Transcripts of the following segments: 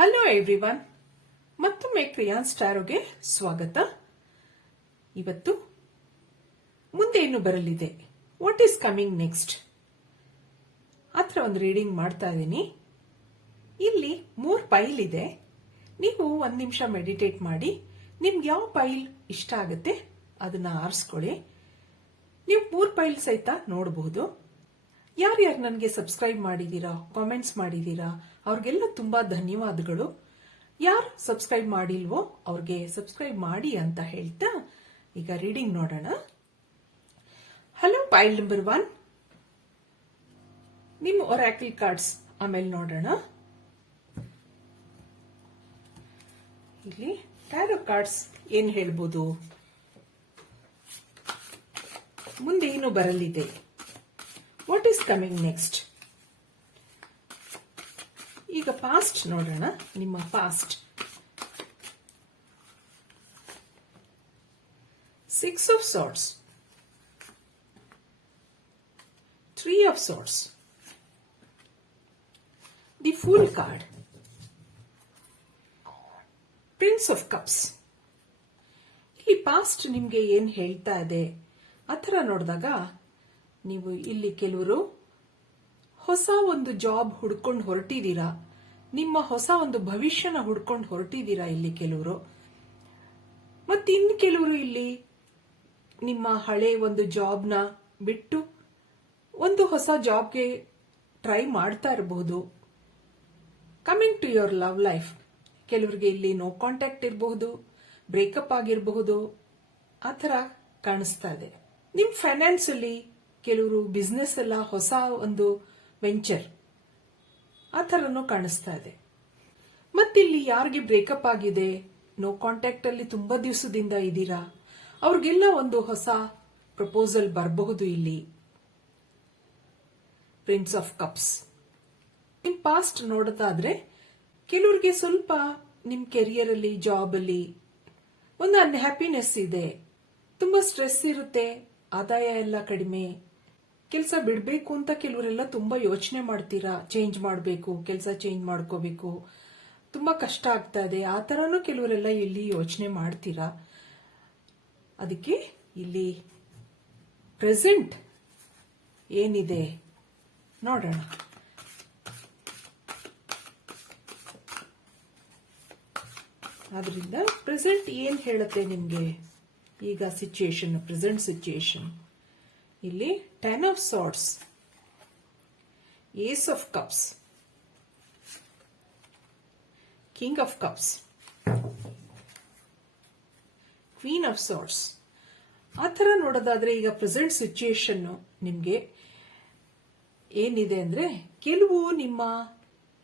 Hello everyone, ಮತ್ತೊಮ್ಮೆ ಕ್ರಿಯಾನ್ಸ್ ಟಾರೋಗೆ ಸ್ವಾಗತ. ಇವತ್ತು ಮುಂದೆ ಏನು ಬರಲಿದೆ, ವಾಟ್ ಈಸ್ ಕಮಿಂಗ್ ನೆಕ್ಸ್ಟ್ ಹತ್ರ ಒಂದು ರೀಡಿಂಗ್ ಮಾಡ್ತಾ ಇದ್ದೀನಿ. ಇಲ್ಲಿ 3 ಪೈಲ್ ಇದೆ. ನೀವು 1 ನಿಮಿಷ ಮೆಡಿಟೇಟ್ ಮಾಡಿ ನಿಮ್ಗೆ ಯಾವ ಪೈಲ್ ಇಷ್ಟ ಆಗುತ್ತೆ ಅದನ್ನ ಆರಿಸ್ಕೊಳ್ಳಿ. ನೀವು 3 ಪೈಲ್ ಸಹಿತ ನೋಡಬಹುದು. ಯಾರ್ಯಾರು ನನಗೆ ಸಬ್ಸ್ಕ್ರೈಬ್ ಮಾಡಿದೀರಾ, ಕಾಮೆಂಟ್ಸ್ ಮಾಡಿದೀರಾ, ಅವ್ರಿಗೆಲ್ಲ ತುಂಬಾ ಧನ್ಯವಾದಗಳು. ಯಾರು ಸಬ್ಸ್ಕ್ರೈಬ್ ಮಾಡಿಲ್ವೋ ಅವ್ರಿಗೆ ಸಬ್ಸ್ಕ್ರೈಬ್ ಮಾಡಿ ಅಂತ ಹೇಳ್ತಾ ಈಗ ರೀಡಿಂಗ್ ನೋಡೋಣ. ಹಲೋ, ಪೈಲ್ ನಂಬರ್ 1 ನಿಮ್ಮ ಒರಾಕಲ್ ಕಾರ್ಡ್ಸ್ ಆಮೇಲೆ ನೋಡೋಣ. ಇಲ್ಲಿ ಟ್ಯಾರೋ ಕಾರ್ಡ್ಸ್ ಏನ್ ಹೇಳ್ಬೋದು, ಮುಂದೆ ಏನು ಬರಲಿದೆ, ವಾಟ್ ಈಸ್ ಕಮಿಂಗ್ ನೆಕ್ಸ್ಟ್. ಈಗ ಪಾಸ್ಟ್ ನೋಡೋಣ. ನಿಮ್ಮ past 6 of swords, 3 of swords, the Fool card, Prince of Cups. ಇಲ್ಲಿ ಪಾಸ್ಟ್ ನಿಮ್ಗೆ ಏನ್ ಹೇಳ್ತಾ ಇದೆ ಆತರ ನೋಡಿದಾಗ ನೀವು ಇಲ್ಲಿ ಕೆಲವರು ಹೊಸ ಒಂದು ಜಾಬ್ ಹುಡ್ಕೊಂಡು ಹೊರಟಿದ್ದೀರಾ, ನಿಮ್ಮ ಹೊಸ ಒಂದು ಭವಿಷ್ಯನ ಹುಡ್ಕೊಂಡು ಹೊರಟಿದ್ದೀರಾ ಇಲ್ಲಿ ಕೆಲವರು. ಮತ್ತೆ ಇನ್ನು ಕೆಲವರು ಇಲ್ಲಿ ನಿಮ್ಮ ಹಳೆ ಒಂದು ಜಾಬ್ನ ಬಿಟ್ಟು ಒಂದು ಹೊಸ ಜಾಬ್ಗೆ ಟ್ರೈ ಮಾಡ್ತಾ ಇರಬಹುದು. Coming to your love life, ಕೆಲವರಿಗೆ ಇಲ್ಲಿ ನೋ ಕಾಂಟ್ಯಾಕ್ಟ್ ಇರಬಹುದು, ಬ್ರೇಕಪ್ ಆಗಿರಬಹುದು, ಆ ಥರ ಕಾಣಿಸ್ತಾ ಇದೆ. ನಿಮ್ ಫೈನಾನ್ಸ್ ಅಲ್ಲಿ ಕೆಲವರು ಬಿಸ್ನೆಸ್ ಎಲ್ಲ ಹೊಸ ಒಂದು ವೆಂಚರ್ ಆ ಥರನೂ ಕಾಣಿಸ್ತಾ ಇದೆ. ಮತ್ತಿಲ್ಲಿ ಯಾರಿಗೆ ಬ್ರೇಕಪ್ ಆಗಿದೆ, ನೋ ಕಾಂಟ್ಯಾಕ್ಟ್ ಅಲ್ಲಿ ತುಂಬಾ ದಿವಸದಿಂದ ಇದ್ದೀರಾ, ಅವ್ರಿಗೆಲ್ಲ ಒಂದು ಹೊಸ ಪ್ರಪೋಸಲ್ ಬರಬಹುದು. ಇಲ್ಲಿ ಪ್ರಿನ್ಸ್ ಆಫ್ ಕಪ್ಸ್. ನಿಮ್ ಪಾಸ್ಟ್ ನೋಡೋದಾದ್ರೆ ಕೆಲವ್ರಿಗೆ ಸ್ವಲ್ಪ ನಿಮ್ ಕೆರಿಯರ್ ಅಲ್ಲಿ, ಜಾಬ್ ಅಲ್ಲಿ ಒಂದು ಅನ್ಹ್ಯಾಪಿನೆಸ್ ಇದೆ, ತುಂಬಾ ಸ್ಟ್ರೆಸ್ ಇರುತ್ತೆ, ಆದಾಯ ಎಲ್ಲ ಕಡಿಮೆ, ಕೆಲಸ ಬಿಡಬೇಕು ಅಂತ ಕೆಲವರೆಲ್ಲ ತುಂಬಾ ಯೋಚನೆ ಮಾಡ್ತೀರಾ. ಚೇಂಜ್ ಮಾಡಬೇಕು, ಕೆಲಸ ಚೇಂಜ್ ಮಾಡ್ಕೋಬೇಕು, ತುಂಬಾ ಕಷ್ಟ ಆಗ್ತಾ ಇದೆ, ಆ ತರನು ಕೆಲವರೆಲ್ಲ ಇಲ್ಲಿ ಯೋಚನೆ ಮಾಡ್ತೀರಾ. ಅದಕ್ಕೆ ಇಲ್ಲಿ ಪ್ರೆಸೆಂಟ್ ಏನಿದೆ ನೋಡೋಣ. ಆದ್ರಿಂದ ಪ್ರೆಸೆಂಟ್ ಏನ್ ಹೇಳುತ್ತೆ ನಿಮ್ಗೆ ಈಗ ಸಿಚುಯೇಷನ್, ಪ್ರೆಸೆಂಟ್ ಸಿಚುಯೇಷನ್. ಇಲ್ಲಿ 10 of swords, Ace of cups, King of cups, Queen of swords. ಆ ಥರ ನೋಡೋದಾದ್ರೆ ಈಗ ಪ್ರೆಸೆಂಟ್ ಸಿಚುಯೇಷನ್ ನಿಮ್ಗೆ ಏನಿದೆ ಅಂದ್ರೆ, ಕೆಲವು ನಿಮ್ಮ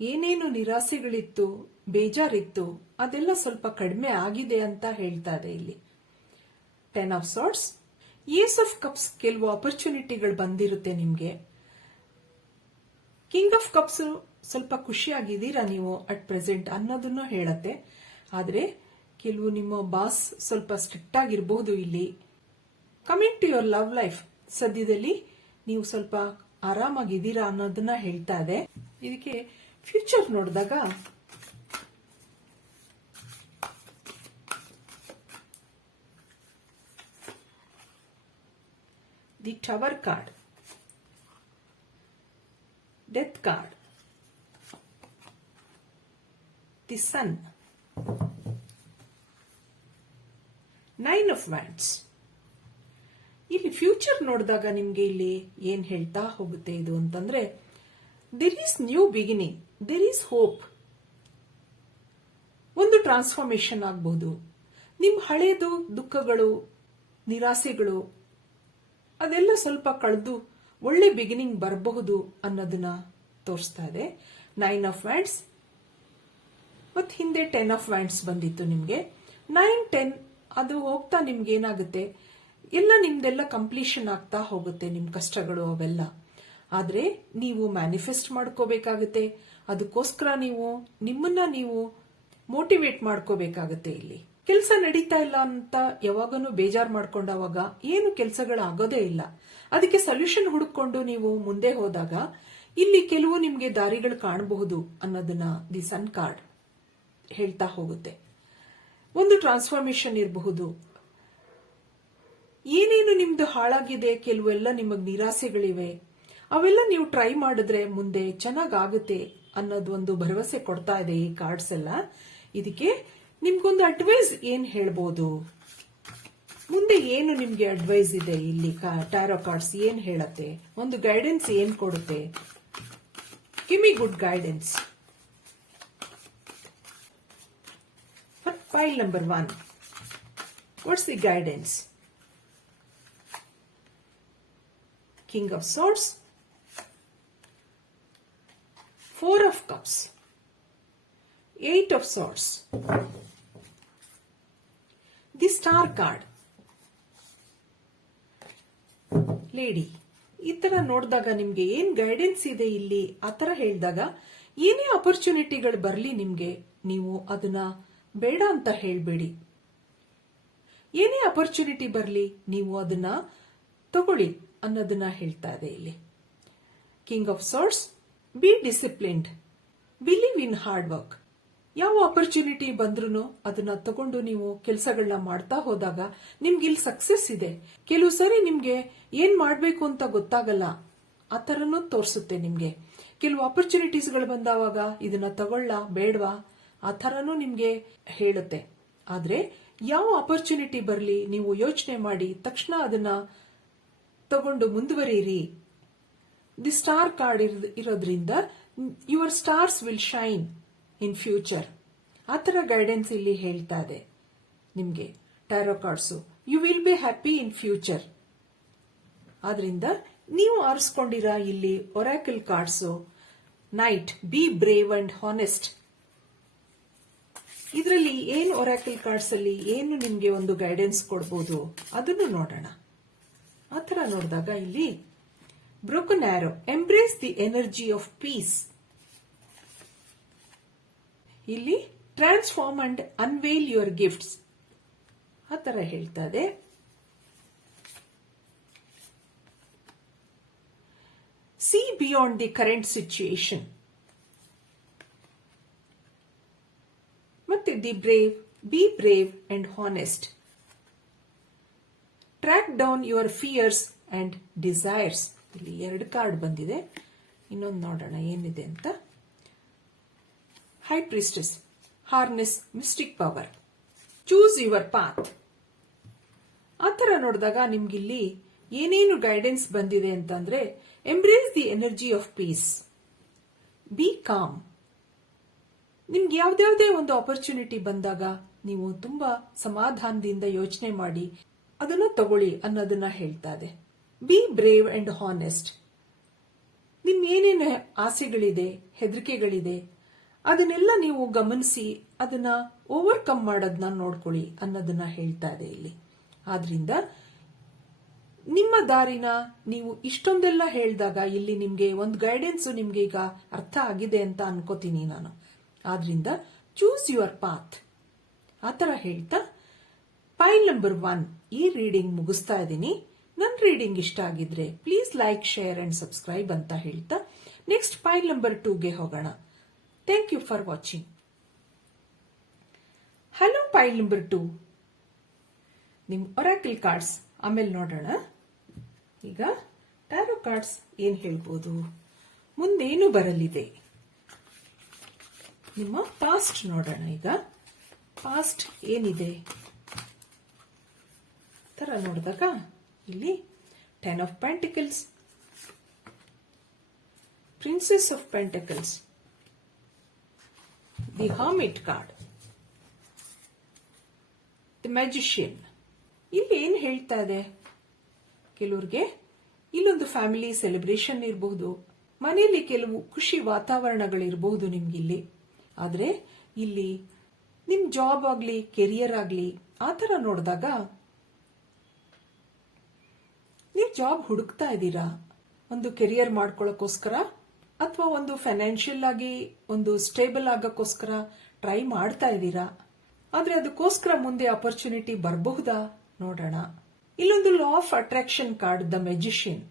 ಏನೇನು ನಿರಾಸೆಗಳಿತ್ತು, ಬೇಜಾರಿತ್ತು, ಅದೆಲ್ಲ ಸ್ವಲ್ಪ ಕಡಿಮೆ ಆಗಿದೆ ಅಂತ ಹೇಳ್ತಾ ಇದೆ ಇಲ್ಲಿ 10 of swords. Ace of cups, ಕೆಲವು ಆಪರ್ಚುನಿಟಿಗಳು ಬಂದಿರುತ್ತೆ ನಿಮ್ಗೆ. ಕಿಂಗ್ ಆಫ್ ಕಪ್ಸ್, ಸ್ವಲ್ಪ ಖುಷಿಯಾಗಿದ್ದೀರಾ ನೀವು ಅಟ್ ಪ್ರೆಸೆಂಟ್ ಅನ್ನೋದನ್ನು ಹೇಳತ್ತೆ. ಆದ್ರೆ ಕೆಲವು ನಿಮ್ಮ ಬಾಸ್ ಸ್ವಲ್ಪ ಸ್ಟ್ರಿಕ್ಟ್ ಆಗಿರಬಹುದು ಇಲ್ಲಿ. Coming to your love life, ಸದ್ಯದಲ್ಲಿ ನೀವು ಸ್ವಲ್ಪ ಆರಾಮಾಗಿದ್ದೀರಾ ಅನ್ನೋದನ್ನ ಹೇಳ್ತಾ ಇದೆ. ಇದಕ್ಕೆ ಫ್ಯೂಚರ್ ನೋಡಿದಾಗ the Tower card, Death card, the Sun, 9 of Wands. ಇಲ್ಲಿ ಫ್ಯೂಚರ್ ನೋಡಿದಾಗ ನಿಮ್ಗೆ ಇಲ್ಲಿ ಏನ್ ಹೇಳ್ತಾ ಹೋಗುತ್ತೆ ಇದು ಅಂತಂದ್ರೆ, there is new beginning, there is hope. ಒಂದು ಟ್ರಾನ್ಸ್ಫಾರ್ಮೇಶನ್ ಆಗಬಹುದು. ನಿಮ್ ಹಳೇದು ದುಃಖಗಳು, ನಿರಾಸೆಗಳು ಅದೆಲ್ಲ ಸ್ವಲ್ಪ ಕಳೆದು ಒಳ್ಳೆ ಬಿಗಿನಿಂಗ್ ಬರಬಹುದು ಅನ್ನೋದನ್ನ ತೋರಿಸ್ತಾ ಇದೆ 9 of Wands. ಮತ್ ಹಿಂದೆ 10 of Wands ಬಂದಿತ್ತು ನಿಮ್ಗೆ. 9, 10 ಅದು ಹೋಗ್ತಾ ನಿಮ್ಗೆ ಏನಾಗುತ್ತೆ, ಎಲ್ಲ ನಿಮ್ದೆಲ್ಲ ಕಂಪ್ಲೀಷನ್ ಆಗ್ತಾ ಹೋಗುತ್ತೆ, ನಿಮ್ ಕಷ್ಟಗಳು ಅವೆಲ್ಲ. ಆದ್ರೆ ನೀವು ಮ್ಯಾನಿಫೆಸ್ಟ್ ಮಾಡ್ಕೋಬೇಕಾಗುತ್ತೆ. ಅದಕ್ಕೋಸ್ಕರ ನೀವು ನಿಮ್ಮನ್ನ ನೀವು ಮೋಟಿವೇಟ್ ಮಾಡ್ಕೋಬೇಕಾಗತ್ತೆ. ಇಲ್ಲಿ ಕೆಲಸ ನಡೀತಾ ಇಲ್ಲ ಅಂತ ಯಾವಾಗನೂ ಬೇಜಾರ್ ಮಾಡ್ಕೊಂಡಾಗ ಏನು ಕೆಲಸಗಳಾಗೋದೇ ಇಲ್ಲ. ಅದಕ್ಕೆ ಸೊಲ್ಯೂಷನ್ ಹುಡುಕೊಂಡು ನೀವು ಮುಂದೆ ಹೋದಾಗ ಇಲ್ಲಿ ಕೆಲವು ನಿಮ್ಗೆ ದಾರಿಗಳು ಕಾಣಬಹುದು ಅನ್ನೋದನ್ನ ದಿ ಸನ್ ಕಾರ್ಡ್ ಹೇಳ್ತಾ ಹೋಗುತ್ತೆ. ಒಂದು ಟ್ರಾನ್ಸ್ಫಾರ್ಮೇಶನ್ ಇರಬಹುದು. ಏನೇನು ನಿಮ್ದು ಹಾಳಾಗಿದೆ, ಕೆಲವೆಲ್ಲ ನಿಮಗೆ ನಿರಾಸೆಗಳಿವೆ, ಅವೆಲ್ಲ ನೀವು ಟ್ರೈ ಮಾಡಿದ್ರೆ ಮುಂದೆ ಚೆನ್ನಾಗಾಗುತ್ತೆ ಅನ್ನೋದು ಒಂದು ಭರವಸೆ ಕೊಡ್ತಾ ಇದೆ ಈ ಕಾರ್ಡ್ಸ್ ಎಲ್ಲ. ಇದಕ್ಕೆ ನಿಮ್ಗೊಂದು ಅಡ್ವೈಸ್ ಏನ್ ಹೇಳ್ಬೋದು, ಮುಂದೆ ಏನು ನಿಮ್ಗೆ ಅಡ್ವೈಸ್ ಇದೆ, ಇಲ್ಲಿ ಟ್ಯಾರೋ ಕಾರ್ಡ್ಸ್ ಏನ್ ಹೇಳತ್ತೆ, ಒಂದು ಗೈಡೆನ್ಸ್ ಏನ್ ಕೊಡುತ್ತೆ. Give me good guidance for pile number 1. What's the guidance? King of Swords, 4 of Cups, 8 of Swords, the Star card, Lady. ಈ ತರ ನೋಡಿದಾಗ ನಿಮ್ಗೆ ಏನ್ ಗೈಡೆನ್ಸ್ ಇದೆ ಇಲ್ಲಿ, ಆ ತರ ಹೇಳಿದಾಗ ಏನೇ ಅಪರ್ಚುನಿಟಿಗಳು ಬರಲಿ ನಿಮ್ಗೆ, ನೀವು ಅದನ್ನ ಬೇಡ ಅಂತ ಹೇಳ್ಬೇಡಿ. ಏನೇ ಅಪರ್ಚುನಿಟಿ ಬರಲಿ ನೀವು ಅದನ್ನ ತಗೊಳ್ಳಿ ಅನ್ನೋದನ್ನ ಹೇಳ್ತಾ ಇದೆ ಇಲ್ಲಿ. King of swords, B disciplined, believe in hard work. ಯಾವ ಅಪರ್ಚುನಿಟಿ ಬಂದ್ರೂ ಅದನ್ನ ತಗೊಂಡು ನೀವು ಕೆಲಸಗಳನ್ನ ಮಾಡ್ತಾ ಹೋದಾಗ ನಿಮ್ಗೆ ಇಲ್ಲಿ ಸಕ್ಸಸ್ ಇದೆ. ಕೆಲವು ಸರಿ ನಿಮ್ಗೆ ಏನ್ ಮಾಡ್ಬೇಕು ಅಂತ ಗೊತ್ತಾಗಲ್ಲ, ಆ ತರನೂ ತೋರಿಸುತ್ತೆ ನಿಮ್ಗೆ. ಕೆಲವು ಅಪರ್ಚುನಿಟೀಸ್ಗಳು ಬಂದಾವಾಗ ಇದನ್ನ ತಗೊಳ್ಳ ಬೇಡವಾ ಆ ತರನೂ ನಿಮ್ಗೆ ಹೇಳುತ್ತೆ. ಆದ್ರೆ ಯಾವ ಅಪರ್ಚುನಿಟಿ ಬರಲಿ ನೀವು ಯೋಚನೆ ಮಾಡಿ ತಕ್ಷಣ ಅದನ್ನ ತಗೊಂಡು ಮುಂದುವರಿಯಿರಿ. ದಿ ಸ್ಟಾರ್ ಕಾರ್ಡ್ ಇರೋದ್ರಿಂದ your stars will shine in future. ಆ ತರ ಗೈಡೆನ್ಸ್ ಇಲ್ಲಿ ಹೇಳ್ತಾ ಇದೆ ನಿಮ್ಗೆ tarot cards. You will be happy in future. ಆದ್ರಿಂದ ನೀವು ಆರಿಸ್ಕೊಂಡಿರ ಇಲ್ಲಿ oracle cards knight, be brave and honest. ಇದರಲ್ಲಿ ಏನು ಒರಾಕಲ್ ಕಾರ್ಡ್ಸ್ ಅಲ್ಲಿ ಏನು ನಿಮ್ಗೆ ಒಂದು ಗೈಡೆನ್ಸ್ ಕೊಡಬಹುದು ಅದನ್ನು ನೋಡೋಣ. ಆ ತರ ನೋಡಿದಾಗ ಇಲ್ಲಿ broken arrow, embrace the energy of peace. ಇಲ್ಲಿ transform and unveil your gifts ಆ ತರ ಹೇಳ್ತಾ ಇದೆ. See beyond the current situation. ಮತ್ತೆ the brave, be brave and honest. Track down your fears and desires. ಇಲ್ಲಿ 2 ಕಾರ್ಡ್ ಬಂದಿದೆ, ಇನ್ನೊಂದು ನೋಡೋಣ ಏನಿದೆ ಅಂತ. High priestess, harness mystic power, choose your path. ಆ ತರ ನೋಡಿದಾಗ ನಿಮ್ಗಿಲ್ಲಿ ಏನೇನು ಗೈಡೆನ್ಸ್ ಬಂದಿದೆ ಅಂತಂದ್ರೆ, embrace the energy of peace, be com. ನಿಮ್ಗೆ ಯಾವ್ದಾವ್ದೇ ಒಂದು ಆಪರ್ಚುನಿಟಿ ಬಂದಾಗ ನೀವು ತುಂಬಾ ಸಮಾಧಾನದಿಂದ ಯೋಚನೆ ಮಾಡಿ ಅದನ್ನ ತಗೊಳ್ಳಿ ಅನ್ನೋದನ್ನ ಹೇಳ್ತಾ ಇದೆ. B brave and honest. ನಿಮ್ ಏನೇನು ಆಸೆಗಳಿದೆ, ಹೆದರಿಕೆಗಳಿದೆ, ಅದನ್ನೆಲ್ಲ ನೀವು ಗಮನಿಸಿ ಅದನ್ನ ಓವರ್ಕಮ್ ಮಾಡೋದನ್ನ ನೋಡ್ಕೊಳ್ಳಿ ಅನ್ನೋದನ್ನ ಹೇಳ್ತಾ ಇದೆ ಇಲ್ಲಿ. ಆದ್ರಿಂದ ನಿಮ್ಮ ದಾರಿನ ನೀವು ಇಷ್ಟೊಂದೆಲ್ಲ ಹೇಳಿದಾಗ ಇಲ್ಲಿ ನಿಮ್ಗೆ ಒಂದು ಗೈಡೆನ್ಸ್ ನಿಮ್ಗೆ ಈಗ ಅರ್ಥ ಆಗಿದೆ ಅಂತ ಅನ್ಕೋತೀನಿ ನಾನು. ಆದ್ರಿಂದ ಚೂಸ್ ಯುವರ್ ಪಾತ್ ಆ ತರ ಹೇಳ್ತಾ ಪೈಲ್ ನಂಬರ್ 1 ಈ ರೀಡಿಂಗ್ ಮುಗಿಸ್ತಾ ಇದ್ದೀನಿ. ನನ್ನ ರೀಡಿಂಗ್ ಇಷ್ಟ ಆಗಿದ್ರೆ please like, share and subscribe ಅಂತ ಹೇಳ್ತಾ ನೆಕ್ಸ್ಟ್ ಪೈಲ್ ನಂಬರ್ 2ಗೆ ಹೋಗೋಣ. Thank you for watching. Hello pile number 2, ನಿಮ್ ಒರಾಕಲ್ ಕಾರ್ಡ್ಸ್ ಆಮೇಲೆ ನೋಡೋಣ. ಈಗ ಟ್ಯಾರೋ ಕಾರ್ಡ್ಸ್ ಏನ್ ಹೇಳ್ಬೋದು, ಮುಂದೇನು ಬರಲಿದೆ, ನಿಮ್ಮ ಪಾಸ್ಟ್ ನೋಡೋಣ. ಈಗ ಪಾಸ್ಟ್ ಏನಿದೆ ತರ ನೋಡಿದಾಗ ಇಲ್ಲಿ 10 of pentacles, princess of pentacles, the hermit card, the magician. ಇಲ್ಲಿ ಏನ್ ಹೇಳ್ತಾ ಇದೆ, ಕೆಲವ್ರಿಗೆ ಇಲ್ಲೊಂದು ಫ್ಯಾಮಿಲಿ ಸೆಲೆಬ್ರೇಷನ್ ಇರಬಹುದು, ಮನೆಯಲ್ಲಿ ಕೆಲವು ಖುಷಿ ವಾತಾವರಣಗಳಿರಬಹುದು ನಿಮ್ಗಿಲ್ಲಿ. ಆದ್ರೆ ಇಲ್ಲಿ ನಿಮ್ ಜಾಬ್ ಆಗ್ಲಿ ಕೆರಿಯರ್ ಆಗ್ಲಿ ಆ ತರ ನೋಡಿದಾಗ ನೀವು ಜಾಬ್ ಹುಡುಕ್ತಾ ಇದ್ದೀರಾ, ಒಂದು ಕೆರಿಯರ್ ಮಾಡ್ಕೊಳ್ಳೋಕ್ಕೋಸ್ಕರ ಅಥವಾ ಒಂದು ಫೈನಾನ್ಷಿಯಲ್ ಆಗಿ ಒಂದು ಸ್ಟೇಬಲ್ ಆಗಕ್ಕೋಸ್ಕರ ಟ್ರೈ ಮಾಡ್ತಾ ಇದ್ದೀರಾ. ಆದ್ರೆ ಅದಕ್ಕೋಸ್ಕರ ಮುಂದೆ ಅಪರ್ಚುನಿಟಿ ಬರಬಹುದಾ ನೋಡೋಣ. ಇಲ್ಲೊಂದು law of attraction card, the magician.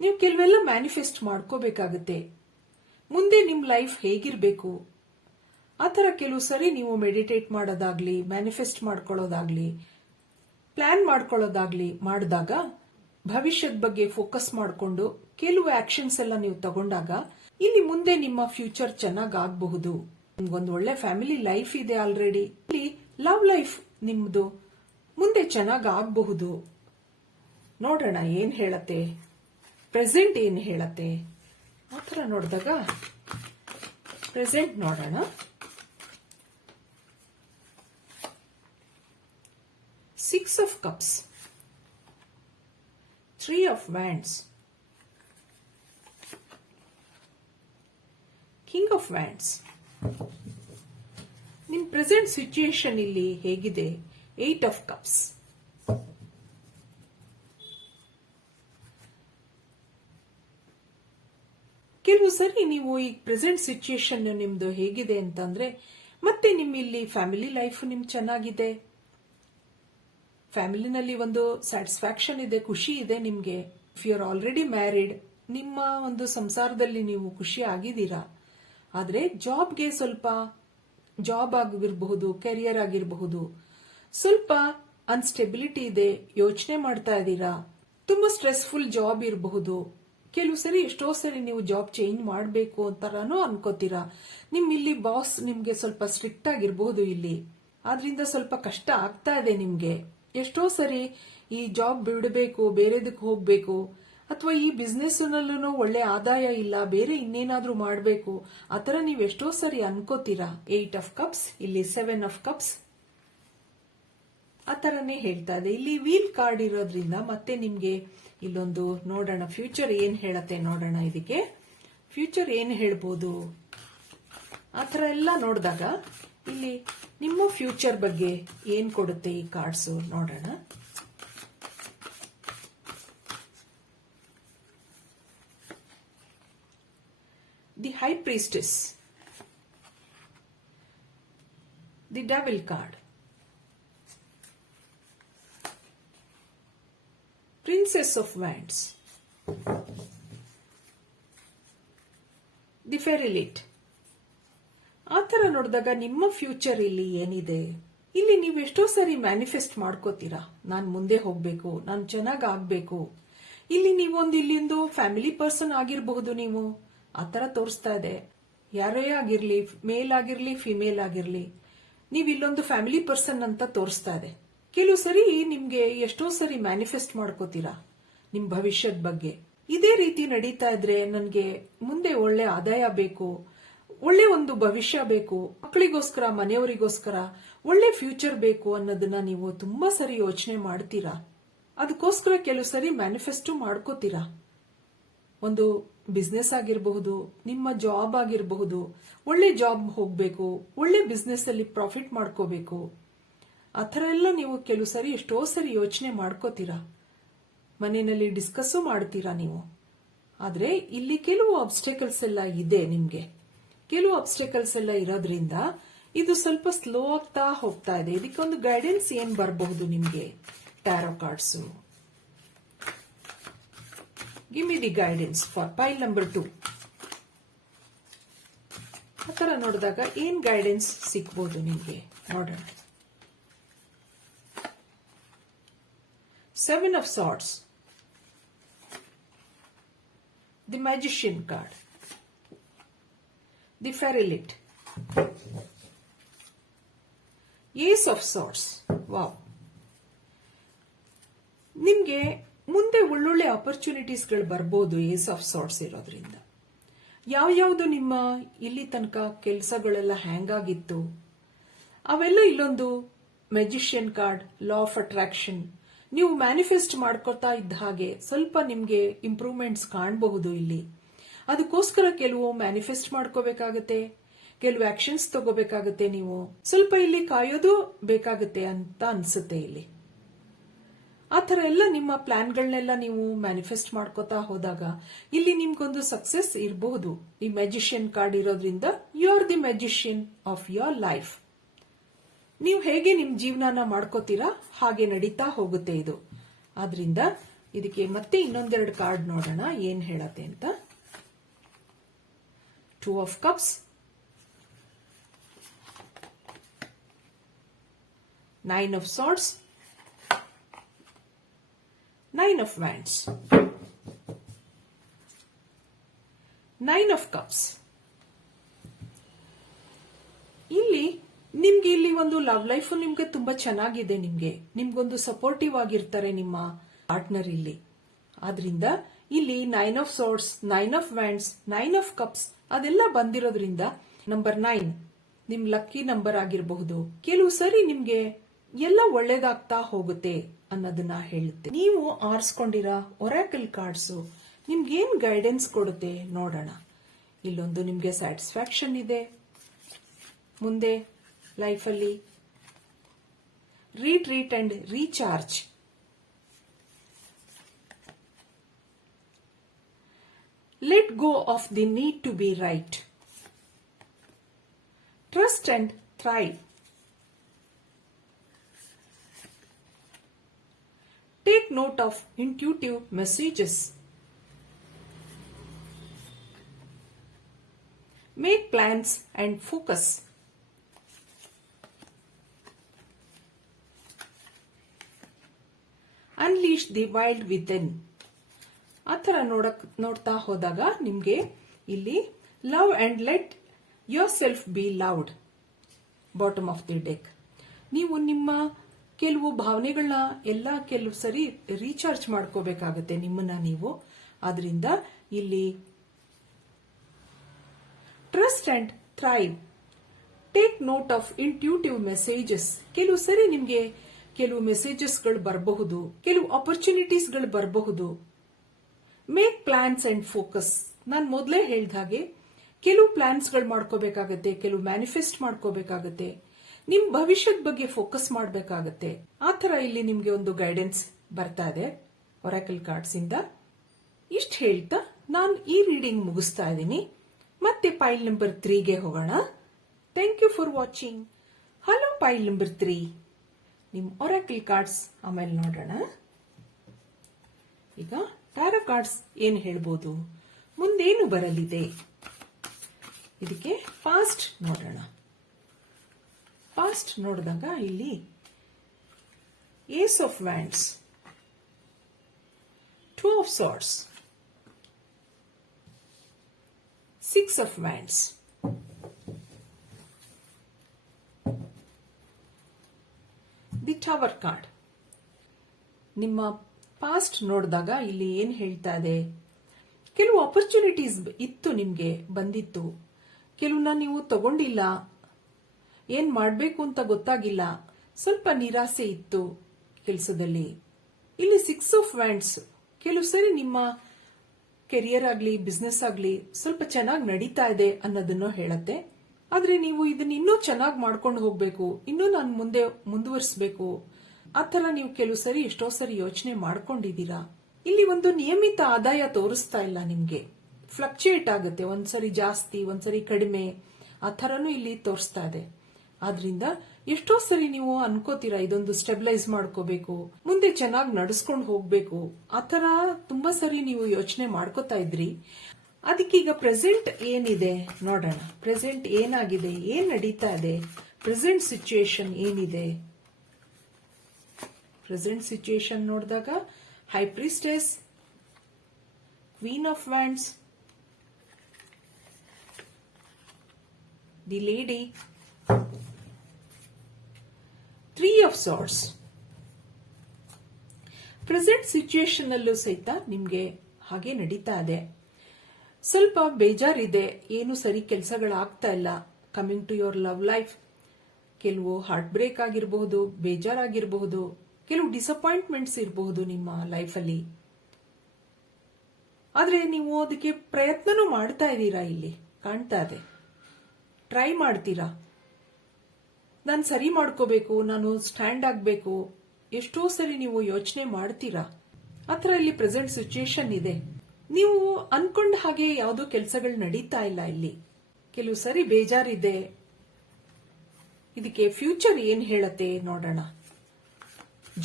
ನೀವು ಕೆಲವೆಲ್ಲ ಮ್ಯಾನಿಫೆಸ್ಟ್ ಮಾಡ್ಕೋಬೇಕಾಗುತ್ತೆ. ಮುಂದೆ ನಿಮ್ ಲೈಫ್ ಹೇಗಿರ್ಬೇಕು ಆ ಥರ ಕೆಲವು ಸರಿ ನೀವು ಮೆಡಿಟೇಟ್ ಮಾಡೋದಾಗ್ಲಿ, ಮ್ಯಾನಿಫೆಸ್ಟ್ ಮಾಡ್ಕೊಳ್ಳೋದಾಗ್ಲಿ, ಪ್ಲಾನ್ ಮಾಡ್ಕೊಳ್ಳೋದಾಗ್ಲಿ ಮಾಡಿದಾಗ, ಭವಿಷ್ಯದ ಬಗ್ಗೆ ಫೋಕಸ್ ಮಾಡಿಕೊಂಡು ಕೆಲವು ಆಕ್ಷನ್ಸ್ ಎಲ್ಲ ನೀವು ತಗೊಂಡಾಗ ಇಲ್ಲಿ ಮುಂದೆ ನಿಮ್ಮ ಫ್ಯೂಚರ್ ಚೆನ್ನಾಗ್ ಆಗಬಹುದು. ನಿಮ್ಗೊಂದು ಒಳ್ಳೆ ಫ್ಯಾಮಿಲಿ ಲೈಫ್ ಇದೆ ಆಲ್ರೆಡಿ. ಇಲ್ಲಿ ಲವ್ ಲೈಫ್ ನಿಮ್ದು ಮುಂದೆ ಚೆನ್ನಾಗ್ ಆಗಬಹುದು. ನೋಡೋಣ ಏನ್ ಹೇಳತ್ತೆ, ಪ್ರೆಸೆಂಟ್ ಏನ್ ಹೇಳತ್ತೆ. ಆ ಥರ ನೋಡಿದಾಗ ಪ್ರೆಸೆಂಟ್ ನೋಡೋಣ. Six of Cups, Three of Wands, King of Wands. ನಿಮ್ ಪ್ರೆಸೆಂಟ್ ಸಿಚುಯೇಷನ್ ಇಲ್ಲಿ ಹೇಗಿದೆ? Eight of Cups. ಕೆಲವು ಸರಿ ನೀವು ಈ ಪ್ರೆಸೆಂಟ್ ಸಿಚುಯೇಷನ್ ನಿಮ್ದು ಹೇಗಿದೆ ಅಂತಂದ್ರೆ, ಮತ್ತೆ ಇಲ್ಲಿ ಫ್ಯಾಮಿಲಿ ಲೈಫ್ ನಿಮ್ ಚೆನ್ನಾಗಿದೆ, ಫ್ಯಾಮಿಲಿನಲ್ಲಿ ಒಂದು ಸ್ಯಾಟಿಸ್ಫ್ಯಾಕ್ಷನ್ ಇದೆ, ಖುಷಿ ಇದೆ ನಿಮ್ಗೆ. If you are already married, ನಿಮ್ಮ ಒಂದು ಸಂಸಾರದಲ್ಲಿ ನೀವು ಖುಷಿ ಆಗಿದ್ದೀರಾ. ಆದ್ರೆ ಜಾಬ್ಗೆ ಸ್ವಲ್ಪ, ಜಾಬ್ ಆಗಿರಬಹುದು, ಕೆರಿಯರ್ ಆಗಿರಬಹುದು, ಸ್ವಲ್ಪ ಅನ್ಸ್ಟೆಬಿಲಿಟಿ ಇದೆ, ಯೋಚನೆ ಮಾಡ್ತಾ ಇದ್ದೀರಾ. ತುಂಬಾ ಸ್ಟ್ರೆಸ್ಫುಲ್ ಜಾಬ್ ಇರಬಹುದು. ಕೆಲವು ಸರಿ ಎಷ್ಟೋ ಸರಿ ನೀವು ಜಾಬ್ ಚೇಂಜ್ ಮಾಡಬೇಕು ಅಂತಾನು ಅನ್ಕೋತೀರಾ. ಇಲ್ಲಿ ಬಾಸ್ ನಿಮ್ಗೆ ಸ್ವಲ್ಪ ಸ್ಟ್ರಿಕ್ಟ್ ಆಗಿರಬಹುದು ಇಲ್ಲಿ, ಆದ್ರಿಂದ ಸ್ವಲ್ಪ ಕಷ್ಟ ಆಗ್ತಾ ಇದೆ ನಿಮ್ಗೆ. ಎಷ್ಟೋ ಸರಿ ಈ ಜಾಬ್ ಬಿಡಬೇಕು, ಬೇರೆದಕ್ಕೆ ಹೋಗ್ಬೇಕು, ಅಥವಾ ಈ ಬಿಸ್ನೆಸ್ ನಲ್ಲೂ ಒಳ್ಳೆ ಆದಾಯ ಇಲ್ಲ, ಬೇರೆ ಇನ್ನೇನಾದ್ರೂ ಮಾಡಬೇಕು, ಆತರ ನೀವು ಎಷ್ಟೋ ಸರಿ ಅನ್ಕೋತೀರಾ. 8 of Cups, ಇಲ್ಲಿ 7 of Cups ಆ ತರನೇ ಹೇಳ್ತಾ ಇದೆ. ಇಲ್ಲಿ ವೀಲ್ ಕಾರ್ಡ್ ಇರೋದ್ರಿಂದ ಮತ್ತೆ ನಿಮ್ಗೆ ಇಲ್ಲೊಂದು ನೋಡೋಣ ಫ್ಯೂಚರ್ ಏನ್ ಹೇಳತ್ತೆ ನೋಡೋಣ. ಇದಕ್ಕೆ ಫ್ಯೂಚರ್ ಏನ್ ಹೇಳ್ಬೋದು ಆ ತರ ಎಲ್ಲ ನೋಡಿದಾಗ ಇಲ್ಲಿ ನಿಮ್ಮ ಫ್ಯೂಚರ್ ಬಗ್ಗೆ ಏನ್ ಕೊಡುತ್ತೆ ಈ ಕಾರ್ಡ್ಸ್ ನೋಡೋಣ. The high priestess, the devil card, princess of wands, the fertility. ಆ ತರ ನೋಡಿದಾಗ ನಿಮ್ಮ ಫ್ಯೂಚರ್ ಇಲ್ಲಿ ಏನಿದೆ, ಇಲ್ಲಿ ನೀವು ಎಷ್ಟೋ ಸಾರಿ ಮ್ಯಾನಿಫೆಸ್ಟ್ ಮಾಡ್ಕೋತೀರಾ, ನಾನ್ ಮುಂದೆ ಹೋಗ್ಬೇಕು, ನಾನ್ ಚೆನ್ನಾಗ್ ಆಗ್ಬೇಕು. ಇಲ್ಲಿ ಇಲ್ಲಿಂದು ಫ್ಯಾಮಿಲಿ ಪರ್ಸನ್ ಆಗಿರಬಹುದು, ನೀವು ಆ ತರ ತೋರಿಸ್ತಾ ಇದೆ. ಯಾರೇ ಆಗಿರ್ಲಿ, ಮೇಲ್ ಆಗಿರ್ಲಿ, ಫಿಮೇಲ್ ಆಗಿರ್ಲಿ, ನೀವು ಇಲ್ಲೊಂದು ಫ್ಯಾಮಿಲಿ ಪರ್ಸನ್ ಅಂತ ತೋರಿಸ್ತಾ ಇದೆ. ಕೆಲವು ಸರಿ ನಿಮ್ಗೆ ಎಷ್ಟೋ ಸರಿ ಮ್ಯಾನಿಫೆಸ್ಟ್ ಮಾಡ್ಕೋತೀರಾ ನಿಮ್ ಭವಿಷ್ಯದ ಬಗ್ಗೆ. ಇದೇ ರೀತಿ ನಡೀತಾ ಇದ್ರೆ ನನ್ಗೆ ಮುಂದೆ ಒಳ್ಳೆ ಆದಾಯ ಬೇಕು, ಒಳ್ಳೆ ಒಂದು ಭವಿಷ್ಯ ಬೇಕು, ಮಕ್ಕಳಿಗೋಸ್ಕರ, ಮನೆಯವರಿಗೋಸ್ಕರ ಒಳ್ಳೆ ಫ್ಯೂಚರ್ ಬೇಕು ಅನ್ನೋದನ್ನ ನೀವು ತುಂಬಾ ಸರಿ ಯೋಚನೆ ಮಾಡ್ತೀರಾ. ಅದಕ್ಕೋಸ್ಕರ ಕೆಲವು ಸರಿ ಮ್ಯಾನಿಫೆಸ್ಟು ಮಾಡ್ಕೋತೀರಾ. ಒಂದು ಬಿಸ್ನೆಸ್ ಆಗಿರಬಹುದು, ನಿಮ್ಮ ಜಾಬ್ ಆಗಿರಬಹುದು, ಒಳ್ಳೆ ಜಾಬ್ ಹೋಗ್ಬೇಕು, ಒಳ್ಳೆ ಬಿಸ್ನೆಸ್ ಅಲ್ಲಿ ಪ್ರಾಫಿಟ್ ಮಾಡ್ಕೋಬೇಕು, ಆ ಥರ ಎಲ್ಲ ನೀವು ಕೆಲವು ಸರಿ ಎಷ್ಟೋ ಸರಿ ಯೋಚನೆ ಮಾಡ್ಕೋತೀರಾ. ಮನೆಯಲ್ಲಿ ಡಿಸ್ಕಸ್ಸು ಮಾಡ್ತೀರಾ ನೀವು. ಆದ್ರೆ ಇಲ್ಲಿ ಕೆಲವು ಅಬ್ಸ್ಟೆಕಲ್ಸ್ ಎಲ್ಲ ಇದೆ ನಿಮ್ಗೆ. ಕೆಲವು ಅಬ್ಸ್ಟೆಕಲ್ಸ್ ಎಲ್ಲ ಇರೋದ್ರಿಂದ ಇದು ಸ್ವಲ್ಪ ಸ್ಲೋ ಆಗ್ತಾ ಹೋಗ್ತಾ ಇದೆ. ಇದಕ್ಕೊಂದು ಗೈಡೆನ್ಸ್ ಏನ್ ಬರಬಹುದು ನಿಮ್ಗೆ tarot cards. Give me the guidance for pile number 2. ಆ ತರ ನೋಡಿದಾಗ ಏನ್ ಗೈಡೆನ್ಸ್ ಸಿಕ್ಬಹುದು ನಿಮ್ಗೆ ನೋಡೋಣ. 7 of Swords, the Magician card, the Fairylit, Ace of Swords. Wow, ನಿಮ್ಗೆ ಮುಂದೆ ಒಳ್ಳೊಳ್ಳೆ ಆಪರ್ಚುನಿಟೀಸ್ಗಳು ಬರ್ಬೋದು ಏಸ್ ಆಫ್ ಸಾರ್ಟ್ಸ್ ಇರೋದ್ರಿಂದ. ಯಾವ್ಯಾವುದು ನಿಮ್ಮ ಇಲ್ಲಿ ತನಕ ಕೆಲಸಗಳೆಲ್ಲ ಹ್ಯಾಂಗ್ ಆಗಿತ್ತು ಅವೆಲ್ಲ ಇಲ್ಲೊಂದು magician card, law of attraction, ನೀವು ಮ್ಯಾನಿಫೆಸ್ಟ್ ಮಾಡ್ಕೊತಾ ಇದ್ದ ಹಾಗೆ ಸ್ವಲ್ಪ ನಿಮ್ಗೆ ಇಂಪ್ರೂವ್ಮೆಂಟ್ಸ್ ಕಾಣಬಹುದು ಇಲ್ಲಿ. ಅದಕ್ಕೋಸ್ಕರ ಕೆಲವು ಮ್ಯಾನಿಫೆಸ್ಟ್ ಮಾಡ್ಕೋಬೇಕಾಗತ್ತೆ, ಕೆಲವು ಆಕ್ಷನ್ಸ್ ತಗೋಬೇಕಾಗತ್ತೆ. ನೀವು ಸ್ವಲ್ಪ ಇಲ್ಲಿ ಕಾಯೋದು ಬೇಕಾಗತ್ತೆ ಅಂತ ಅನ್ಸುತ್ತೆ ಇಲ್ಲಿ. ಆ ಥರ ಎಲ್ಲ ನಿಮ್ಮ ಪ್ಲಾನ್ಗಳನ್ನೆಲ್ಲ ನೀವು ಮ್ಯಾನಿಫೆಸ್ಟ್ ಮಾಡ್ಕೋತಾ ಹೋದಾಗ ಇಲ್ಲಿ ನಿಮ್ಗೊಂದು ಸಕ್ಸೆಸ್ ಇರಬಹುದು. ಈ ಮೆಜಿಷಿಯನ್ ಕಾರ್ಡ್ ಇರೋದ್ರಿಂದ you are the magician of your life. ನೀವು ಹೇಗೆ ನಿಮ್ ಜೀವನನ ಮಾಡ್ಕೋತೀರಾ ಹಾಗೆ ನಡೀತಾ ಹೋಗುತ್ತೆ ಇದು. ಆದ್ರಿಂದ ಇದಕ್ಕೆ ಮತ್ತೆ ಇನ್ನೊಂದೆರಡು ಕಾರ್ಡ್ ನೋಡೋಣ ಏನ್ ಹೇಳತ್ತೆ ಅಂತ. 2 of Cups, 9 of swords, 9 of wands, 9 of cups. ಇಲ್ಲಿ ಒಂದು ಲವ್ ಲೈಫ್ ನಿಮ್ಗೆ ತುಂಬಾ ಚೆನ್ನಾಗಿದೆ. ನಿಮ್ಗೊಂದು ಸಪೋರ್ಟಿವ್ ಆಗಿರ್ತಾರೆ ನಿಮ್ಮ ಪಾರ್ಟ್ನರ್ ಇಲ್ಲಿ. ಆದ್ರಿಂದ ಇಲ್ಲಿ 9 of swords, 9 of wands, 9 of cups ಅದೆಲ್ಲ ಬಂದಿರೋದ್ರಿಂದ ನಂಬರ್ 9 ನಿಮ್ ಲಕ್ಕಿ ನಂಬರ್ ಆಗಿರಬಹುದು. ಕೆಲವು ಸರಿ ನಿಮ್ಗೆ ಎಲ್ಲ ಒಳ್ಳೇದಾಗ್ತಾ ಹೋಗುತ್ತೆ ಅನ್ನೋದನ್ನ ಹೇಳುತ್ತೆ. ನೀವು ಆರಿಸ್ಕೊಂಡಿರೋ ಒರಾಕಲ್ ಕಾರ್ಡ್ಸ್ ನಿಮ್ಗೆ ಏನ್ ಗೈಡೆನ್ಸ್ ಕೊಡುತ್ತೆ ನೋಡೋಣ. ಇಲ್ಲೊಂದು ನಿಮ್ಗೆ ಸ್ಯಾಟಿಸ್ಫ್ಯಾಕ್ಷನ್ ಇದೆ. ಮುಂದೆ ಲೈಫಲ್ಲಿ retreat and recharge, let go of the need to be right, trust and thrive, take note of intuitive messages, make plans and focus, unleash the wild within. ಆ ಥರ ನೋಡ್ತಾ ಹೋದಾಗ ನಿಮ್ಗೆ ಇಲ್ಲಿ love and let your self B loved, bottom of the deck. ನೀವು ನಿಮ್ಮ ಕೆಲವು ಭಾವನೆಗಳನ್ನ ಎಲ್ಲ ಕೆಲವು ಸರಿ ರೀಚಾರ್ಜ್ ಮಾಡ್ಕೋಬೇಕಾಗತ್ತೆ ನಿಮ್ಮನ್ನ ನೀವು. ಆದ್ರಿಂದ ಇಲ್ಲಿ trust and thrive, take note of intuitive messages. ಕೆಲವು ಸರಿ ನಿಮ್ಗೆ ಕೆಲವು ಮೆಸೇಜಸ್ಗಳು ಬರಬಹುದು, ಕೆಲವು ಆಪರ್ಚುನಿಟೀಸ್ಗಳು ಬರಬಹುದು. Make plans and focus. ನಾನು ಮೊದಲೇ ಹೇಳ್ದ ಹಾಗೆ ಕೆಲವು ಪ್ಲಾನ್ಸ್ಗಳು ಮಾಡ್ಕೋಬೇಕಾಗತ್ತೆ, ಕೆಲವು ಮ್ಯಾನಿಫೆಸ್ಟ್ ಮಾಡ್ಕೋಬೇಕಾಗತ್ತೆ, ನಿಮ್ ಭವಿಷ್ಯದ ಬಗ್ಗೆ ಫೋಕಸ್ ಮಾಡಬೇಕಾಗತ್ತೆ. ಆ ತರ ಇಲ್ಲಿ ನಿಮ್ಗೆ ಒಂದು ಗೈಡೆನ್ಸ್ ಬರ್ತಾ ಇದೆ ಒರಾಕಲ್ ಕಾರ್ಡ್ಸ್ ಇಂದ. ಇಷ್ಟ ಹೇಳ್ತಾ ನಾನು ಈ ರೀಡಿಂಗ್ ಮುಗಿಸ್ತಾ ಇದ್ದೀನಿ. ಮತ್ತೆ ಪೈಲ್ ನಂಬರ್ 3ಗೆ ಹೋಗೋಣ. Thank you for watching. Hello pile number 3, ನಿಮ್ ಒರಾಕಲ್ ಕಾರ್ಡ್ಸ್ ಆಮೇಲೆ ನೋಡೋಣ. ಈಗ ಟ್ಯಾರೋ ಕಾರ್ಡ್ಸ್ ಏನ್ ಹೇಳ್ಬೋದು, ಮುಂದೇನು ಬರಲಿದೆ, ಇದಕ್ಕೆ ಪಾಸ್ಟ್ ನೋಡೋಣ. ಪಾಸ್ಟ್ ನೋಡಿದಾಗ ಇಲ್ಲಿ ace of wands, 2 of swords, 6 of wands, the tower card. ನಿಮ್ಮ ಪಾಸ್ಟ್ ನೋಡಿದಾಗ ಇಲ್ಲಿ ಏನ್ ಹೇಳ್ತಾ ಇದೆ, ಕೆಲವು ಆಪರ್ಚುನಿಟೀಸ್ ಇತ್ತು, ನಿಮ್ಗೆ ಬಂದಿತ್ತು, ಕೆಲವನ್ನ ನೀವು ತಗೊಂಡಿಲ್ಲ, ಏನ್ ಮಾಡ್ಬೇಕು ಅಂತ ಗೊತ್ತಾಗಿಲ್ಲ, ಸ್ವಲ್ಪ ನಿರಾಸೆ ಇತ್ತು ಕೆಲಸದಲ್ಲಿ. ಇಲ್ಲಿ 6 of wands, ಕೆಲವು ಸರಿ ನಿಮ್ಮ ಕೆರಿಯರ್ ಆಗ್ಲಿ ಬಿಸ್ನೆಸ್ ಆಗ್ಲಿ ಸ್ವಲ್ಪ ಚೆನ್ನಾಗಿ ನಡೀತಾ ಇದೆ ಅನ್ನೋದನ್ನು ಹೇಳತ್ತೆ. ಆದ್ರೆ ನೀವು ಇದನ್ನ ಇನ್ನೂ ಚೆನ್ನಾಗಿ ಮಾಡ್ಕೊಂಡು ಹೋಗ್ಬೇಕು, ಇನ್ನೂ ನಾನು ಮುಂದೆ ಮುಂದುವರಿಸಬೇಕು, ಆ ತರ ನೀವು ಕೆಲವು ಸರಿ ಎಷ್ಟೋ ಸರಿ ಯೋಚನೆ ಮಾಡ್ಕೊಂಡಿದ್ದೀರಾ. ಇಲ್ಲಿ ಒಂದು ನಿಯಮಿತ ಆದಾಯ ತೋರಿಸ್ತಾ ಇಲ್ಲ ನಿಮ್ಗೆ, ಫ್ಲಕ್ಚುಯೇಟ್ ಆಗುತ್ತೆ, ಒಂದ್ಸರಿ ಜಾಸ್ತಿ ಒಂದ್ಸರಿ ಕಡಿಮೆ, ಆ ಥರನೂ ಇಲ್ಲಿ ತೋರಿಸ್ತಾ ಇದೆ. ಆದ್ರಿಂದ ಎಷ್ಟೋ ಸರಿ ನೀವು ಅನ್ಕೋತೀರಾ ಇದೊಂದು ಸ್ಟೆಬಿಲೈಸ್ ಮಾಡ್ಕೋಬೇಕು, ಮುಂದೆ ಚೆನ್ನಾಗಿ ನಡೆಸ್ಕೊಂಡು ಹೋಗ್ಬೇಕು, ಆ ತರ ತುಂಬಾ ಸರಿ ನೀವು ಯೋಚನೆ ಮಾಡ್ಕೋತಾ ಇದ್ರಿ. ಅದಕ್ಕೀಗ ಪ್ರೆಸೆಂಟ್ ಏನಿದೆ ನೋಡೋಣ. ಪ್ರೆಸೆಂಟ್ ಏನಾಗಿದೆ, ಏನ್ ನಡೀತಾ ಇದೆ, ಪ್ರೆಸೆಂಟ್ ಸಿಚುಯೇಷನ್ ಏನಿದೆ. ಪ್ರೆಸೆಂಟ್ ಸಿಚುಯೇಷನ್ ನೋಡಿದಾಗ high priestess, queen of wands, the lady, 3 of swords. Present situation ಅಲ್ಲೂ ಸಹಿತ ನಿಮ್ಗೆ ಹಾಗೆ ನಡೀತಾ ಇದೆ. ಸ್ವಲ್ಪ ಬೇಜಾರಿದೆ, ಏನು ಸರಿ ಕೆಲಸಗಳಾಗ್ತಾ ಇಲ್ಲ. Coming to your love life, ಕೆಲವು ಹಾರ್ಟ್ ಬ್ರೇಕ್ ಆಗಿರಬಹುದು, ಬೇಜಾರಾಗಿರಬಹುದು, ಕೆಲವು ಡಿಸಪಾಯಿಂಟ್ಮೆಂಟ್ಸ್ ಇರಬಹುದು ನಿಮ್ಮ ಲೈಫಲ್ಲಿ. ಆದ್ರೆ ನೀವು ಅದಕ್ಕೆ ಪ್ರಯತ್ನನೂ ಮಾಡ್ತಾ ಇದ್ದೀರಾ, ಇಲ್ಲಿ ಕಾಣ್ತಾ ಇದೆ. ಟ್ರೈ ಮಾಡ್ತೀರಾ, ನಾನು ಸರಿ ಮಾಡ್ಕೋಬೇಕು, ನಾನು ಸ್ಟ್ಯಾಂಡ್ ಆಗ್ಬೇಕು, ಎಷ್ಟೋ ಸರಿ ನೀವು ಯೋಚನೆ ಮಾಡ್ತೀರಾ. ಆತರ ಇಲ್ಲಿ ಪ್ರೆಸೆಂಟ್ ಸಿಚುಯೇಷನ್ ಇದೆ. ನೀವು ಅನ್ಕೊಂಡ ಹಾಗೆ ಯಾವುದೋ ಕೆಲಸಗಳು ನಡೀತಾ ಇಲ್ಲ. ಇಲ್ಲಿ ಕೆಲವು ಸರಿ ಬೇಜಾರಿದೆ. ಇದಕ್ಕೆ ಫ್ಯೂಚರ್ ಏನ್ ಹೇಳತ್ತೆ ನೋಡೋಣ.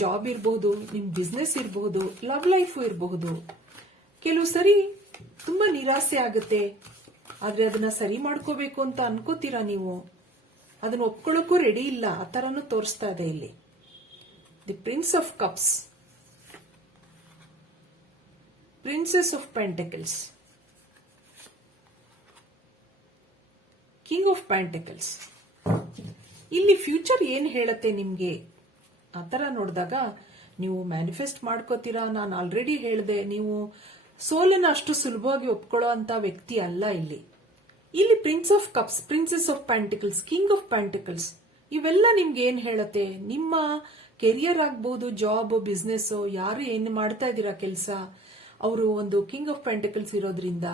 ಜಾಬ್ ಇರಬಹುದು, ನಿಮ್ ಬಿಸ್ನೆಸ್ ಇರಬಹುದು, ಲವ್ ಲೈಫ್ ಇರಬಹುದು. ಕೆಲವು ಸರಿ ತುಂಬಾ ನಿರಾಸೆ ಆಗುತ್ತೆ, ಆದ್ರೆ ಅದನ್ನ ಸರಿ ಮಾಡ್ಕೋಬೇಕು ಅಂತ ಅನ್ಕೋತೀರಾ ನೀವು, ಅದನ್ನ ಒಪ್ಕೊಳ್ಳೋಕ್ಕೂ ರೆಡಿ ಇಲ್ಲ, ಆ ತರನು ತೋರಿಸ್ತಾ ಇದೆ ಇಲ್ಲಿ. The prince of cups, princess of pentacles, king of pentacles. ಇಲ್ಲಿ ಫ್ಯೂಚರ್ ಏನ್ ಹೇಳತ್ತೆ ನಿಮ್ಗೆ ಆ ತರ ನೋಡಿದಾಗ ನೀವು ಮ್ಯಾನಿಫೆಸ್ಟ್ ಮಾಡ್ಕೋತೀರಾ. ನಾನು ಆಲ್ರೆಡಿ ಹೇಳಿದೆ, ನೀವು ಸೋಲನ್ನ ಅಷ್ಟು ಸುಲಭವಾಗಿ ಒಪ್ಕೊಳ್ಳೋ ಅಂತ ವ್ಯಕ್ತಿ ಅಲ್ಲ. ಇಲ್ಲಿ prince of cups, princess of pentacles, king of pentacles ಇವೆಲ್ಲ ನಿಮ್ಗೆ ಏನ್ ಹೇಳತ್ತೆ, ನಿಮ್ಮ ಕೆರಿಯರ್ ಆಗ್ಬಹುದು, ಜಾಬ್, ಬಿಸ್ನೆಸ್, ಯಾರು ಏನ್ ಮಾಡ್ತಾ ಇದ್ದೀರಾ ಕೆಲಸ, ಅವರು ಒಂದು ಕಿಂಗ್ ಆಫ್ ಪ್ಯಾಂಟಿಕಲ್ಸ್ ಇರೋದ್ರಿಂದ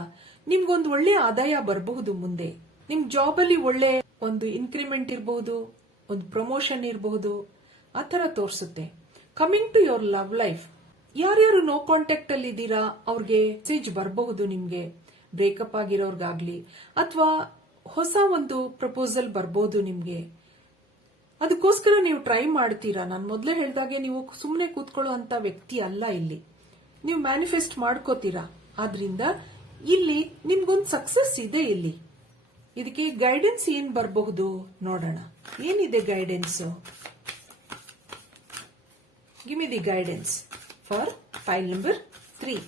ನಿಮ್ಗೊಂದು ಒಳ್ಳೆ ಆದಾಯ ಬರಬಹುದು. ಮುಂದೆ ನಿಮ್ ಜಾಬ್ ಅಲ್ಲಿ ಒಳ್ಳೆ ಒಂದು ಇನ್ಕ್ರಿಮೆಂಟ್ ಇರಬಹುದು, ಒಂದು ಪ್ರಮೋಷನ್ ಇರಬಹುದು, ಆ ತರ ತೋರಿಸುತ್ತೆ. Coming to your love life, ಯಾರ್ಯಾರು ನೋ ಕಾಂಟ್ಯಾಕ್ಟ್ ಅಲ್ಲಿ ಇದ್ದೀರಾ ಅವ್ರಿಗೆ ಮೆಸೇಜ್ ಬರಬಹುದು. ನಿಮ್ಗೆ ಬ್ರೇಕಪ್ ಆಗಿರೋರ್ಗಾಗ್ಲಿ ಅಥವಾ ಹೊಸ ಒಂದು ಪ್ರಪೋಸಲ್ ಬರ್ಬೋದು ನಿಮ್ಗೆ. ಅದಕ್ಕೋಸ್ಕರ ನೀವು ಟ್ರೈ ಮಾಡ್ತೀರಾ. ನಾನು ಮೊದಲೇ ಹೇಳ್ದಾಗೆ ನೀವು ಸುಮ್ಮನೆ ಕೂತ್ಕೊಳ್ಳೋ ಅಂತ ವ್ಯಕ್ತಿ ಅಲ್ಲ. ಇಲ್ಲಿ ನೀವು ಮ್ಯಾನಿಫೆಸ್ಟ್ ಮಾಡ್ಕೋತೀರಾ. ಆದ್ರಿಂದ ಇಲ್ಲಿ ನಿಮ್ಗೊಂದು ಸಕ್ಸಸ್ ಇದೆ. ಇಲ್ಲಿ ಇದಕ್ಕೆ ಗೈಡೆನ್ಸ್ ಏನ್ ಬರಬಹುದು ನೋಡೋಣ. ಏನಿದೆ guidance? Give me the guidance for file number 3.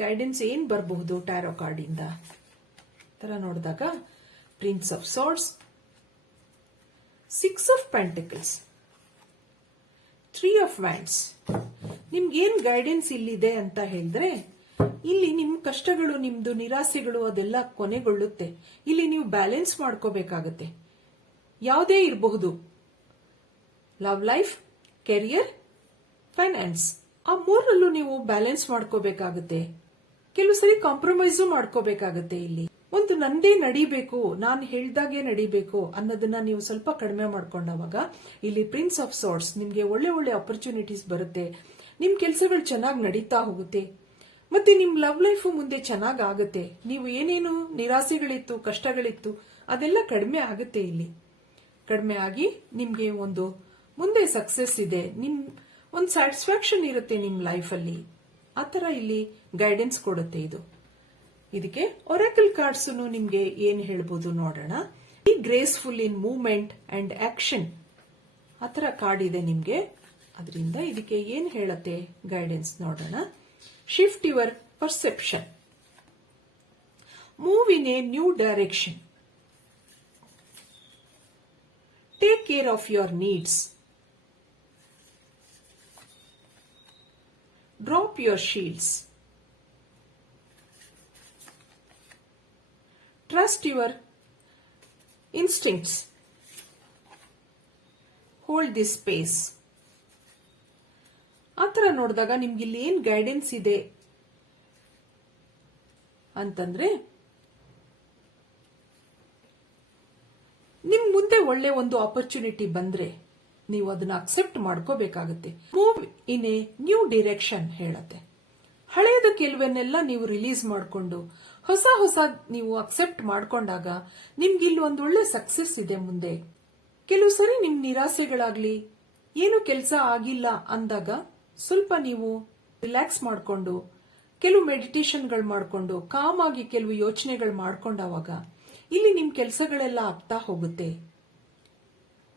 Guidance ಏನ್ ಬರಬಹುದು ಟ್ಯಾರೋ ಕಾರ್ಡ್ ಇಂದ ತರ ನೋಡಿದಾಗ, prince of swords, 6 of pentacles, 3 of wands. ನಿಮ್ಗೇನ್ ಗೈಡೆನ್ಸ್ ಇಲ್ಲಿದೆ ಅಂತ ಹೇಳಿದ್ರೆ, ಇಲ್ಲಿ ನಿಮ್ ಕಷ್ಟಗಳು, ನಿಮ್ದು ನಿರಾಸೆಗಳು ಅದೆಲ್ಲ ಕೊನೆಗೊಳ್ಳುತ್ತೆ. ಇಲ್ಲಿ ನೀವು ಬ್ಯಾಲೆನ್ಸ್ ಮಾಡ್ಕೋಬೇಕಾಗತ್ತೆ. ಯಾವುದೇ ಇರಬಹುದು, ಲವ್ ಲೈಫ್, ಕೆರಿಯರ್, ಫೈನಾನ್ಸ್, ಆ ಮೂರಲ್ಲೂ ನೀವು ಬ್ಯಾಲೆನ್ಸ್ ಮಾಡ್ಕೋಬೇಕಾಗತ್ತೆ. ಕೆಲವು ಸರಿ ಕಾಂಪ್ರಮೈಸು ಮಾಡ್ಕೋಬೇಕಾಗತ್ತೆ. ಇಲ್ಲಿ ಒಂದು ನಂದೇ ನಡಿಬೇಕು, ನಾನು ಹೇಳ್ದಾಗೆ ನಡಿಬೇಕು ಅನ್ನೋದನ್ನ ನೀವು ಸ್ವಲ್ಪ ಕಡಿಮೆ ಮಾಡ್ಕೊಂಡಾಗ ಇಲ್ಲಿ ಪ್ರಿನ್ಸ್ ಆಫ್ ಸೋರ್ಡ್ಸ್ ನಿಮ್ಗೆ ಒಳ್ಳೆ ಒಳ್ಳೆ ಆಪರ್ಚುನಿಟೀಸ್ ಬರುತ್ತೆ. ನಿಮ್ ಕೆಲಸಗಳು ಚೆನ್ನಾಗಿ ನಡೀತಾ ಹೋಗುತ್ತೆ. ಮತ್ತೆ ನಿಮ್ ಲವ್ ಲೈಫ್ ಮುಂದೆ ಚೆನ್ನಾಗ್ ಆಗುತ್ತೆ. ನೀವು ಏನೇನು ನಿರಾಸೆಗಳಿತ್ತು, ಕಷ್ಟಗಳಿತ್ತು ಅದೆಲ್ಲ ಕಡಿಮೆ ಆಗುತ್ತೆ. ಇಲ್ಲಿ ಕಡಿಮೆ ಆಗಿ ನಿಮ್ಗೆ ಒಂದು ಮುಂದೆ ಸಕ್ಸಸ್ ಇದೆ, ನಿಮ್ ಒಂದು ಸ್ಯಾಟಿಸ್ಫ್ಯಾಕ್ಷನ್ ಇರುತ್ತೆ ನಿಮ್ ಲೈಫ್ ಅಲ್ಲಿ. ಆತರ ಇಲ್ಲಿ ಗೈಡೆನ್ಸ್ ಕೊಡುತ್ತೆ ಇದು. ಇದಕ್ಕೆ ಒರಾಕಲ್ ಕಾರ್ಡ್ಸ್ ನಿಮ್ಗೆ ಏನ್ ಹೇಳ್ಬೋದು ನೋಡೋಣ. B graceful in movement and action, ಆತರ ಕಾರ್ಡ್ ಇದೆ ನಿಮ್ಗೆ. ಅದರಿಂದ ಇದಕ್ಕೆ ಏನ್ ಹೇಳತ್ತೆ ಗೈಡೆನ್ಸ್ ನೋಡೋಣ. Shift your perception, move in a new direction, take care of your needs, drop your shields, trust your instincts, hold this space. ಆತರ ನೋಡಿದಾಗ ನಿಮ್ಗೆ ಇಲ್ಲಿ ಏನ್ ಗೈಡೆನ್ಸ್ ಇದೆ ಅಂತಂದ್ರೆ, ನಿಮ್ ಮುಂದೆ ಒಳ್ಳೆ ಒಂದು ಆಪರ್ಚುನಿಟಿ ಬಂದ್ರೆ ನೀವು ಅದನ್ನ ಅಕ್ಸೆಪ್ಟ್ ಮಾಡ್ಕೋಬೇಕಾಗತ್ತೆ. Move in a new direction ಹೇಳತ್ತೆ. ಹಳೆಯದ ಕೆಲವನ್ನೆಲ್ಲ ನೀವು ರಿಲೀಸ್ ಮಾಡಿಕೊಂಡು ಹೊಸ ಹೊಸ ನೀವು ಅಕ್ಸೆಪ್ಟ್ ಮಾಡ್ಕೊಂಡಾಗ ನಿಮ್ಗೆ ಇಲ್ಲಿ ಒಂದು ಒಳ್ಳೆ ಸಕ್ಸಸ್ ಇದೆ ಮುಂದೆ. ಕೆಲವು ಸರಿ ನಿಮ್ ನಿರಾಸೆಗಳಾಗ್ಲಿ, ಏನು ಕೆಲಸ ಆಗಿಲ್ಲ ಅಂದಾಗ ಸ್ವಲ್ಪ ನೀವು ರಿಲ್ಯಾಕ್ಸ್ ಮಾಡ್ಕೊಂಡು ಕೆಲವು ಮೆಡಿಟೇಷನ್ಗಳು ಮಾಡ್ಕೊಂಡು ಕಾಮ್ ಆಗಿ ಕೆಲವು ಯೋಚನೆಗಳು ಮಾಡ್ಕೊಂಡಾಗ ಇಲ್ಲಿ ನಿಮ್ ಕೆಲಸಗಳೆಲ್ಲ ಆಗ್ತಾ ಹೋಗುತ್ತೆ.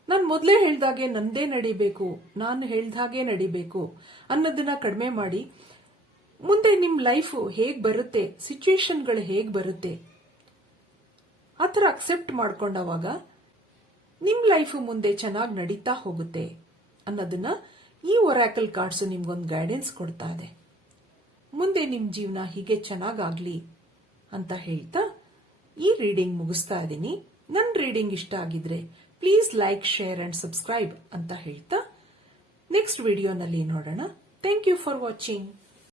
ನಾನು ಮೊದಲೇ ಹೇಳ್ದಾಗೆ ನಂದೇ ನಡಿಬೇಕು, ನಾನು ಹೇಳ್ದಾಗೆ ನಡಿಬೇಕು ಅನ್ನೋದನ್ನ ಕಡಿಮೆ ಮಾಡಿ ಮುಂದೆ ನಿಮ್ ಲೈಫ್ ಹೇಗ್ ಬರುತ್ತೆ, ಸಿಚುವೇಶನ್ಗಳು ಹೇಗ್ ಬರುತ್ತೆ ಆತರ ಅಕ್ಸೆಪ್ಟ್ ಮಾಡ್ಕೊಂಡಾಗ ನಿಮ್ ಲೈಫ್ ಮುಂದೆ ಚೆನ್ನಾಗಿ ನಡೀತಾ ಹೋಗುತ್ತೆ ಅನ್ನೋದನ್ನ ಈ ಒರಾಕಲ್ ಕಾರ್ಡ್ಸ್ ನಿಮ್ಗೊಂದು ಗೈಡೆನ್ಸ್ ಕೊಡ್ತಾ ಇದೆ. ಮುಂದೆ ನಿಮ್ ಜೀವನ ಹೀಗೆ ಚೆನ್ನಾಗಾಗ್ಲಿ ಅಂತ ಹೇಳ್ತಾ ಈ ರೀಡಿಂಗ್ ಮುಗಿಸ್ತಾ ಇದ್ದೀನಿ. ನನ್ನ ರೀಡಿಂಗ್ ಇಷ್ಟ ಆಗಿದ್ರೆ please like, share and subscribe ಅಂತ ಹೇಳ್ತಾ ನೆಕ್ಸ್ಟ್ ವಿಡಿಯೋನಲ್ಲಿ ನೋಡೋಣ. Thank you for watching.